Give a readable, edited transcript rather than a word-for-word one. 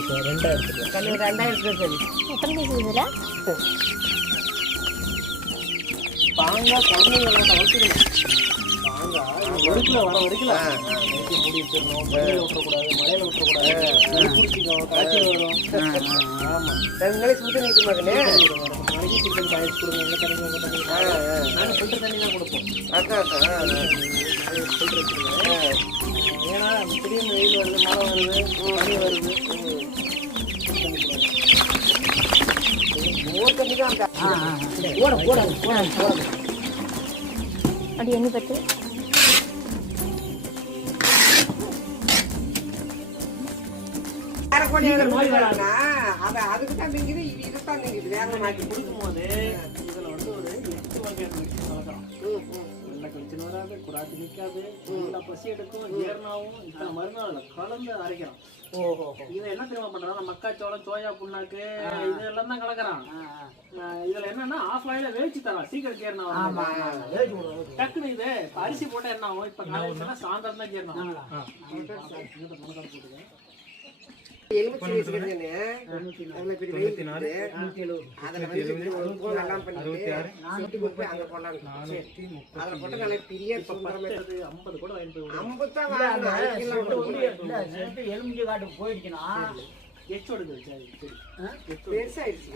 இப்போ 2000 கண்ணு 2000 சரி. எத்தனை பீஸ் இதுல? பாங்கா குழந்தைங்களோட வளர்த்துக்கணும். பாங்கா ஒரு கிலோ வர வரைக்கும் நைட்டு மூடி வச்சிடணும். வெயில விட்டுறக்கூடாது, மழையில விட்டுறக்கூடாது. குடிச்சிக்கும், காய்ச்சல் வரும். ஆமாம். 2 நாளைக்கு சுத்தி நிறுத்தி மகனே. 2 நாளைக்கு சிக்கன் பாயஸ் கொடுங்க, எந்த தண்ணி உங்க தண்ணி. நாங்கள் ஃபில்டர் தண்ணி தான் கொடுப்போம். ஃபில்டர் வச்சுருக்கேன். ஏன்னா திடீர்னு வெயில் வருது, மழை வருது, பனி வருது. மோர் தண்ணி தான் அப்படி எண்ணி பட்டு நோய் வராதுன்னா அதுக்கு தான் நீங்குது, இதுதான் நீங்குது. வேற மாற்றி கொடுக்கும்போது இதில் வந்து ஒரு 8 வகையான மெடிசன் கலக்கிறோம். வெள்ளை கழிச்சல் வராது, குராத்தி நிற்காது, நல்லா பசி எடுக்கும், ஜீரணாவும், இத்தனை மருந்து அதில் கலந்து அரைக்கிறோம். இதை என்ன தெரியுமா பண்றாங்க? மக்காச்சோளம், சோயா புண்ணாக்கு இதெல்லாம் தான் கலக்கிறான். இதுல என்னன்னா ஆஃப் ஆயில வேவிச்சு தரான், சீக்கிரம் ஜீரணம். டக்குனு இது அரிசி போட்டா என்ன ஆகும்? இப்ப காலையில சாயந்தரம் தான் ஜீரணம். எலுமிச்சை வச்சுக்கிறேன்னு அவ்வளோ பெரிய வெயில் இருக்குது. அதில் வந்து கோல் எல்லாம் பண்ணிட்டு சுட்டி போய் அங்கே போடலாம். அதில் போட்டு நல்லா பெரிய 50 கூட வாங்கிட்டு 50 தான் வாங்கணும். எலுமிச்சை காட்டுக்கு போயிடுச்சுன்னா எச்சோடுது பெருசாகிடுச்சு.